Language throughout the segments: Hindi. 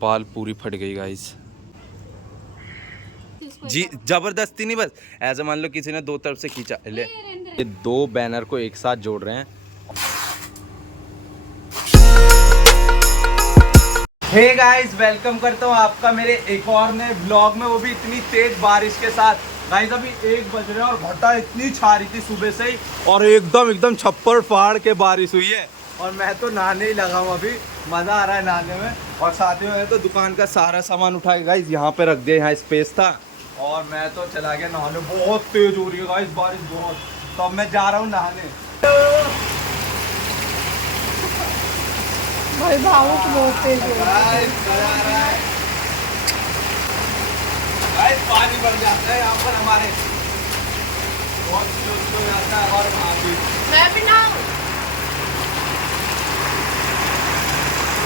पाल पूरी फट गई गाइस जी। जबरदस्ती नहीं, बस ऐसा मान लो किसी ने दो तरफ से खींचा ले। ये दो बैनर को एक साथ जोड़ रहे हैं। हे गाइस, वेलकम करता हूँ आपका मेरे एक और नए ब्लॉग में, वो भी इतनी तेज बारिश के साथ। गाइस अभी 1 बज रहे हैं और घटा इतनी छा रही थी सुबह से ही, और एकदम छप्पर फाड़ के बारिश हुई है। और मैं तो नहाने ही लगा हूँ, अभी मज़ा आ रहा है नहाने में। और साथ ही में तो दुकान का सारा सामान उठा के गाइस यहाँ पे रख दिया, यहाँ स्पेस था और मैं तो चला गया नहाने। बहुत तेज हो रही है गाइस बारिश, बहुत। तो अब मैं जा रहा हूँ नहाने। भाई भावुक बहुत तेज हो रहा है। पानी भर जाता है यहाँ पर हमारे, बहुत स्लो जाता है। और मैं भी नहाऊं?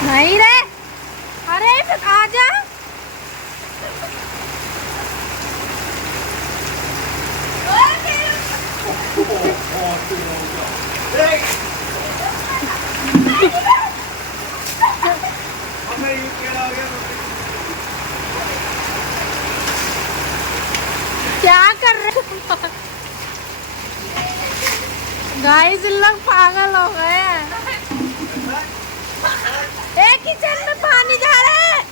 नहीं रे, अरे आजा। क्या कर रहे हो गाइस? इन लोग पागल हो गए हैं। किचन में पानी जा रहा है,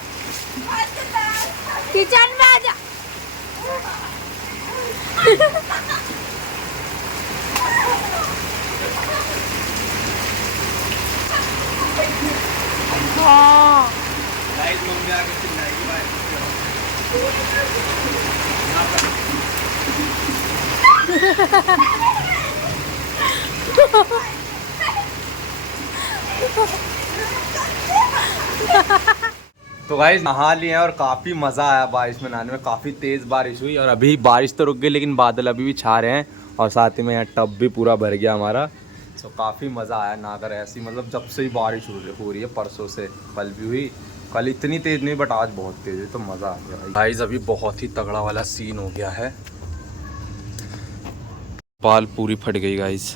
किचन में आजा। हाँ तो गाइस नहा लिए हैं और काफ़ी मज़ा आया बारिश में नहाने में। काफ़ी तेज़ बारिश हुई और अभी बारिश तो रुक गई, लेकिन बादल अभी भी छा रहे हैं। और साथ ही में यहाँ टब भी पूरा भर गया हमारा। तो काफ़ी मज़ा आया नहाकर। ऐसी मतलब जब से ही बारिश हो रही है, परसों से। कल भी हुई, कल इतनी तेज़ नहीं बट आज बहुत तेज़ है, तो मज़ा आ गया गाइस। अभी बहुत ही तगड़ा वाला सीन हो गया है। पाल पूरी फट गई गाइस,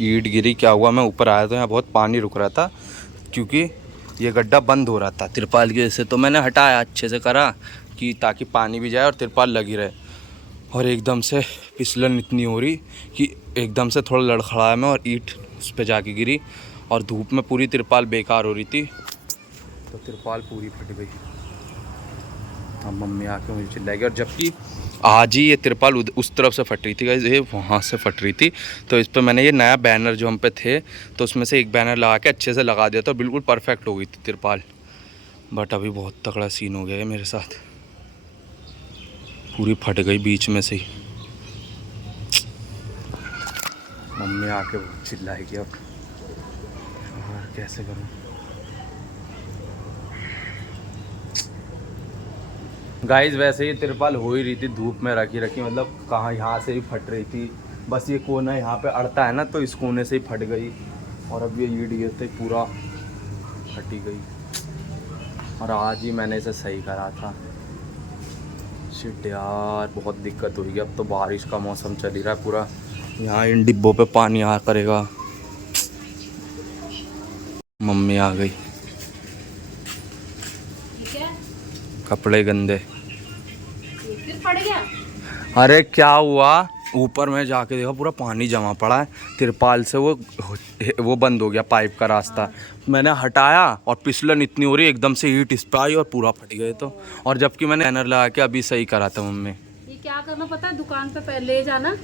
ईंट गिरी। क्या हुआ, मैं ऊपर आया तो यहाँ बहुत पानी रुक रहा था, क्योंकि ये गड्ढा बंद हो रहा था तिरपाल की वजह से। तो मैंने हटाया, अच्छे से करा कि ताकि पानी भी जाए और तिरपाल लगी रहे। और एकदम से फिसलन इतनी हो रही कि एकदम से थोड़ा लड़खड़ाया मैं और ईंट उस पर जाके गिरी। और धूप में पूरी तिरपाल बेकार हो रही थी, तो तिरपाल पूरी फट गई। अब मम्मी आके मुझे चिल्लाई गई। और जबकि आज ही ये तिरपाल उस तरफ से फट रही थी गाइस, ये वहाँ से फट रही थी। तो इस पर मैंने ये नया बैनर जो हम पे थे, तो उसमें से एक बैनर लगा के अच्छे से लगा दिया था, तो बिल्कुल परफेक्ट हो गई थी तिरपाल। बट अभी बहुत तगड़ा सीन हो गया है मेरे साथ, पूरी फट गई बीच में से ही। मम्मी आके बहुत चिल्लाएगी अब, और कैसे करूँ। गाइस वैसे ही तिरपाल हो ही रही थी, धूप में रखी मतलब कहाँ यहाँ से ही फट रही थी। बस ये कोना यहाँ पे अड़ता है ना, तो इस कोने से ही फट गई। और अब ये ईंट गिरते पूरा फटी गई। और आज ही मैंने इसे सही करा था। शिट यार, बहुत दिक्कत हुई। अब तो बारिश का मौसम चल ही रहा है पूरा, यहाँ इन डिब्बों पे पानी आ करेगा। मम्मी आ गई, कपड़े गंदे। फिर पड़ गया। अरे क्या हुआ, ऊपर में जाके देखा पूरा पानी जमा पड़ा है तिरपाल से। वो बंद हो गया पाइप का रास्ता। हाँ। मैंने हटाया और फिसलन इतनी हो रही, एकदम से ईंट इस पे आई और पूरा फट गए। तो और जबकि मैंने बैनर लगा के अभी सही करा था मम्मी। ये क्या करना पता है, दुकान पे पहले ले जाना,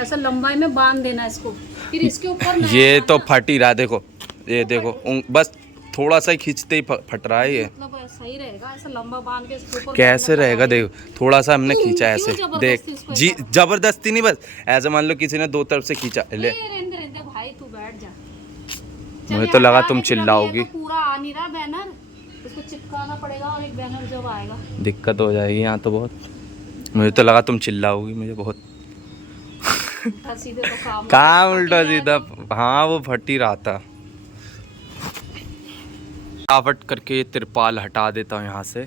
ऐसा लंबाई में बांध देना इसको, फिर इसके ऊपर ये तो फट ही रहा है, देखो ये देखो, बस थोड़ा सा ही खींचते ही फट रहा है ये। मतलब सही रहेगा, ऐसा लंबा बांध के इसके ऊपर। कैसे रहेगा, देखो थोड़ा सा हमने खींचा ऐसे, देख जी। जबरदस्ती नहीं, बस ऐसा मान लो किसी ने दो तरफ से खींचा ले। रहने भाई, तू बैठ जा। मुझे तो लगा तुम चिल्लाओगी। पूरा आ नहीं रहा बैनर, उसको चिपकाना पड़ेगा। और एक बैनर जब आएगा दिक्कत हो जाएगी यहाँ तो बहुत। मुझे तो लगा तुम चिल्लाओगी, मुझे बहुत। उल्टा सीधे तो काम उल्टा सीधा, हाँ वो फट ही रहा था। फटाफट करके ये तिरपाल हटा देता हूँ यहाँ से।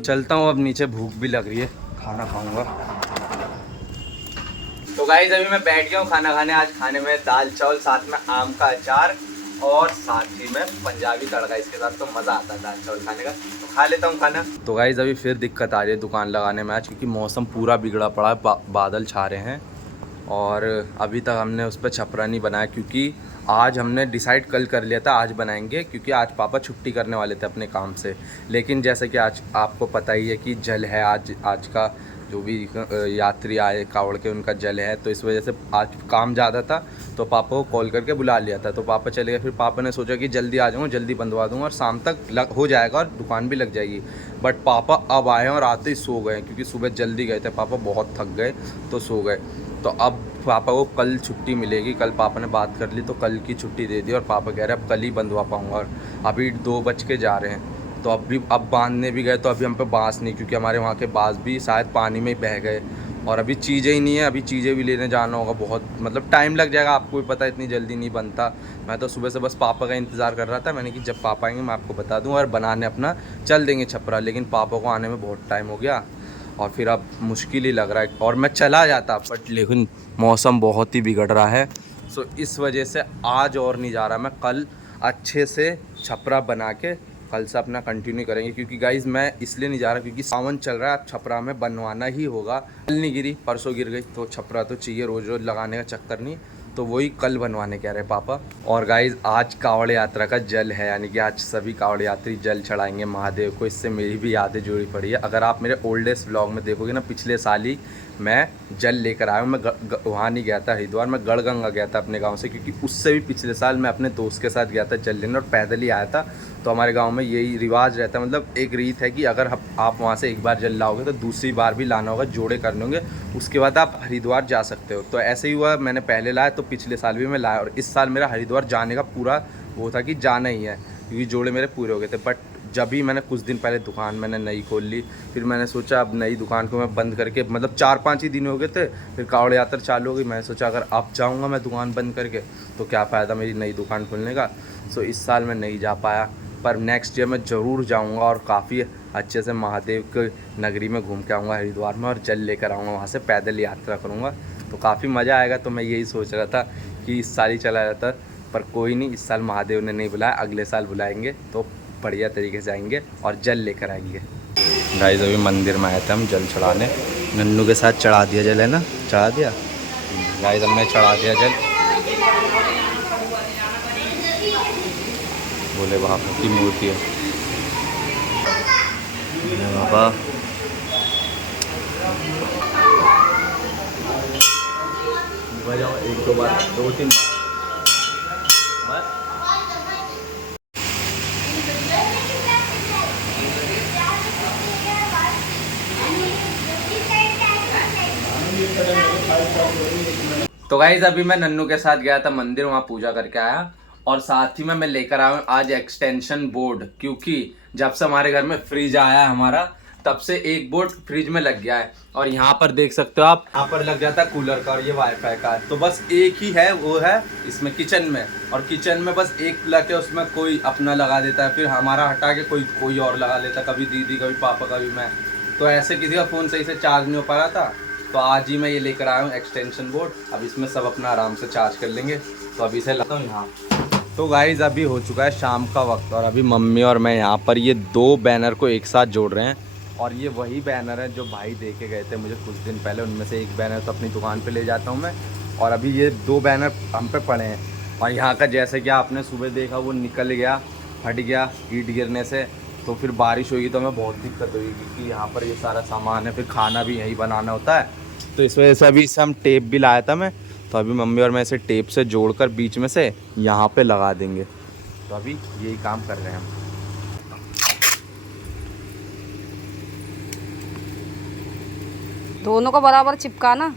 चलता हूँ अब नीचे, भूख भी लग रही है, खाना खाऊंगा। तो गाइस अभी मैं बैठ गया हूँ खाना खाने। आज खाने में दाल चावल, साथ में आम का अचार और साथ ही में पंजाबी तड़का। इसके साथ तो मज़ा आता है दाल चावल खाने का, तो खा लेता हूँ खाना। तो गाइस अभी फिर दिक्कत आ रही है दुकान लगाने में आज, क्योंकि मौसम पूरा बिगड़ा पड़ा है, बादल छा रहे हैं और अभी तक हमने उस पर छपरा नहीं बनाया, क्योंकि आज हमने डिसाइड कल कर लिया था आज बनाएंगे, क्योंकि आज पापा छुट्टी करने वाले थे अपने काम से। लेकिन जैसे कि आज आपको पता ही है कि जल है, आज का जो भी यात्री आए कावड़ के उनका जल है, तो इस वजह से आज काम ज़्यादा था, तो पापा को कॉल करके बुला लिया था। तो पापा चले गए, फिर पापा ने सोचा कि जल्दी आ जाऊँगा, जल्दी बंधवा दूँगा और शाम तक हो जाएगा और दुकान भी लग जाएगी। बट पापा अब आए हैं और आते ही सो गए, क्योंकि सुबह जल्दी गए थे पापा, बहुत थक गए तो सो गए। तो अब पापा को कल छुट्टी मिलेगी, कल पापा ने बात कर ली तो कल की छुट्टी दे दी और पापा कह रहे हैं अब कल ही बंधवा पाऊँगा। और अभी 2 बज के जा रहे हैं, तो अब बांधने भी गए तो अभी हम पे बांस नहीं, क्योंकि हमारे वहाँ के बांस भी शायद पानी में ही बह गए और अभी चीज़ें ही नहीं है। अभी चीज़ें भी लेने जाना होगा, बहुत मतलब टाइम लग जाएगा, आपको भी पता है इतनी जल्दी नहीं बनता। मैं तो सुबह से बस पापा का इंतज़ार कर रहा था, मैंने कि जब पापा आएंगे मैं आपको बता दूँ और बनाने अपना चल देंगे छपरा। लेकिन पापा को आने में बहुत टाइम हो गया और फिर अब मुश्किल ही लग रहा है, और मैं चला जाता बट लेकिन मौसम बहुत ही बिगड़ रहा है। सो इस वजह से आज और नहीं जा रहा मैं, कल अच्छे से छपरा बना के कल से अपना कंटिन्यू करेंगे। क्योंकि गाइज़ मैं इसलिए नहीं जा रहा क्योंकि सावन चल रहा है, अब छपरा में बनवाना ही होगा। कल नहीं गिरी, परसों गिर गई, तो छपरा तो चाहिए, रोज़ रोज़ लगाने का चक्कर नहीं, तो वही कल बनवाने कह रहे पापा। और गाइज़ आज कावड़ यात्रा का जल है, यानी कि आज सभी कावड़ यात्री जल चढ़ाएंगे महादेव को। इससे मेरी भी यादें जुड़ी पड़ी है। अगर आप मेरे ओल्डेस्ट व्लॉग में देखोगे ना, पिछले साल ही मैं जल लेकर आया हूँ। मैं वहाँ नहीं गया था हरिद्वार, मैं गढ़गंगा गया था अपने गांव से, क्योंकि उससे भी पिछले साल मैं अपने दोस्त के साथ गया था जल लेने और पैदल ही आया था। तो हमारे गांव में यही रिवाज रहता है, मतलब एक रीत है कि अगर आप वहाँ से एक बार जल लाओगे तो दूसरी बार भी लाना होगा, जोड़े करने होंगे, उसके बाद आप हरिद्वार जा सकते हो। तो ऐसे ही हुआ, मैंने पहले लाया तो पिछले साल भी मैं लाया और इस साल मेरा हरिद्वार जाने का पूरा वो था कि जाना ही है, क्योंकि जोड़े मेरे पूरे हो गए थे। बट जब भी मैंने कुछ दिन पहले दुकान मैंने नई खोल ली, फिर मैंने सोचा अब नई दुकान को मैं बंद करके, मतलब 4-5 ही दिन हो गए थे, फिर कावड़ यात्रा चालू हो गई। मैंने सोचा अगर अब जाऊंगा मैं दुकान बंद करके तो क्या फ़ायदा मेरी नई दुकान खोलने का। सो इस साल मैं नहीं जा पाया, पर नेक्स्ट ईयर मैं ज़रूर जाऊंगा और काफ़ी अच्छे से महादेव की नगरी में घूम के आऊँगा हरिद्वार में और जल लेकर आऊँगा, वहाँ से पैदल यात्रा करूँगा, तो काफ़ी मज़ा आएगा। तो मैं यही सोच रहा था कि इस साल ही चला जाता, पर कोई नहीं, इस साल महादेव ने नहीं बुलाया, अगले साल बुलाएंगे तो बढ़िया तरीके से आएंगे और जल लेकर आएंगे। गाइस अभी मंदिर में आए थे हम जल चढ़ाने, नन्नू के साथ चढ़ा दिया जल, है ना, चढ़ा दिया गाइस, हमने चढ़ा दिया जल। बोले बाबा की मूर्ति है बाबा। बजाओ 1-2 बार, 2-3 बार बस। तो गाइज अभी मैं नन्नू के साथ गया था मंदिर, वहाँ पूजा करके आया और साथ ही में मैं लेकर आया हूँ आज एक्सटेंशन बोर्ड, क्योंकि जब से हमारे घर में फ्रिज आया है हमारा, तब से एक बोर्ड फ्रिज में लग गया है। और यहाँ पर देख सकते हो आप, यहाँ पर लग जाता है कूलर का और ये वाईफाई का है, तो बस एक ही है, वो है इसमें किचन में, और किचन में बस एक प्लग है, उसमें कोई अपना लगा देता है, फिर हमारा हटा के कोई और लगा लेता है, कभी दीदी कभी पापा कभी मैं। तो ऐसे किसी का फ़ोन सही से चार्ज नहीं हो पा रहा था, तो आज ही मैं ये लेकर आया हूँ एक्सटेंशन बोर्ड। अब इसमें सब अपना आराम से चार्ज कर लेंगे, तो अभी से लगाता हूँ यहाँ। तो गाइज़ अभी हो चुका है शाम का वक्त और अभी मम्मी और मैं यहाँ पर ये 2 बैनर को एक साथ जोड़ रहे हैं। और ये वही बैनर है जो भाई दे के गए थे मुझे कुछ दिन पहले, उनमें से एक बैनर तो अपनी दुकान पे ले जाता हूँ मैं, और अभी ये 2 बैनर हम पे पड़े हैं। और यहाँ का जैसे कि आपने सुबह देखा वो निकल गया, फट गया ईंट गिरने से, तो फिर बारिश होगी तो हमें बहुत दिक्कत होगी, क्योंकि यहाँ पर ये सारा सामान है, फिर खाना भी यहीं बनाना होता है। तो इस वजह से अभी इसे हम टेप भी लाया था मैं, तो अभी मम्मी और मैं इसे टेप से जोड़कर बीच में से यहाँ पे लगा देंगे। तो अभी यही काम कर रहे हैं हम। दोनों को बराबर चिपकाना।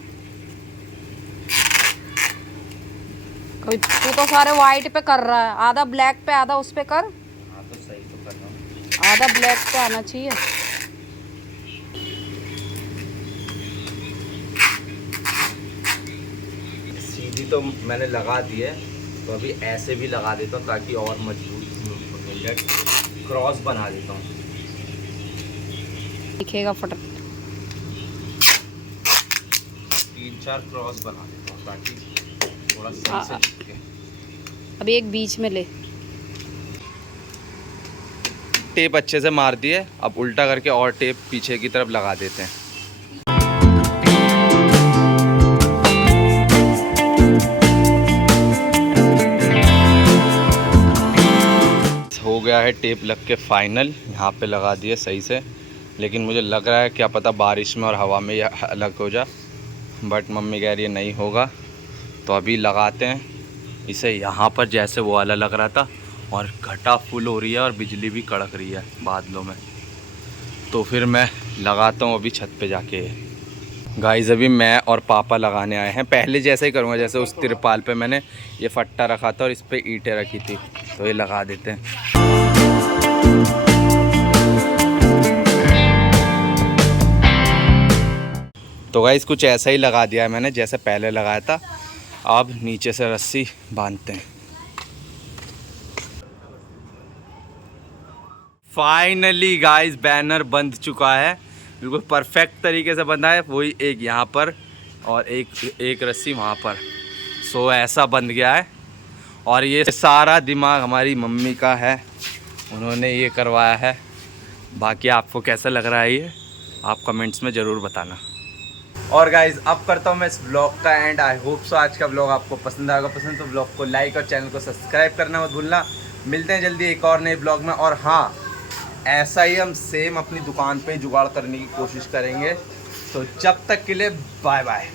कभी तू तो सारे वाइट पे कर रहा है, आधा ब्लैक पे आधा उस पे कर। हाँ तो सही तो कर रहा हूँ, आधा ब्लैक पे आना चाहिए। सीधी तो मैंने लगा दी है, तो अभी ऐसे भी लगा देता हूँ ताकि और मजबूत मिल जाए। क्रॉस बना देता हूँ, दिखेगा फटक। 3-4 क्रॉस बना देता हूँ ताकि थोड़ा सही से चिपके। अभी एक बीच में ले। टेप अच्छे से मार दिए, अब उल्टा करके और टेप पीछे की तरफ लगा देते हैं। हो गया है टेप लग के फाइनल, यहाँ पे लगा दिए सही से, लेकिन मुझे लग रहा है क्या पता बारिश में और हवा में ये अलग हो जा, बट मम्मी कह रही है नहीं होगा, तो अभी लगाते हैं इसे यहाँ पर जैसे वो वाला लग रहा था। और घटा फुल हो रही है और बिजली भी कड़क रही है बादलों में, तो फिर मैं लगाता हूँ अभी छत पे जाके। गाइस अभी मैं और पापा लगाने आए हैं, पहले जैसे ही करूँगा जैसे उस तिरपाल पे मैंने ये फट्टा रखा था और इस पे ईंटें रखी थी, तो ये लगा देते हैं। तो गाइस कुछ ऐसा ही लगा दिया है मैंने जैसे पहले लगाया था। अब नीचे से रस्सी बांधते हैं। फाइनली गाइस बैनर बंध चुका है, बिल्कुल परफेक्ट तरीके से बंधा है, वही एक यहाँ पर और एक रस्सी वहाँ पर। सो ऐसा बंध गया है और ये सारा दिमाग हमारी मम्मी का है, उन्होंने ये करवाया है। बाकी आपको कैसा लग रहा है ये आप कमेंट्स में ज़रूर बताना। और गाइज अब करता हूँ मैं इस ब्लॉग का एंड। आई होप सो आज का ब्लॉग आपको पसंद आएगा। पसंद तो ब्लॉग को लाइक और चैनल को सब्सक्राइब करना मत भूलना। मिलते हैं जल्दी एक और नए ब्लॉग में। और हाँ, ऐसा ही हम सेम अपनी दुकान पे जुगाड़ करने की कोशिश करेंगे। तो जब तक के लिए बाय बाय।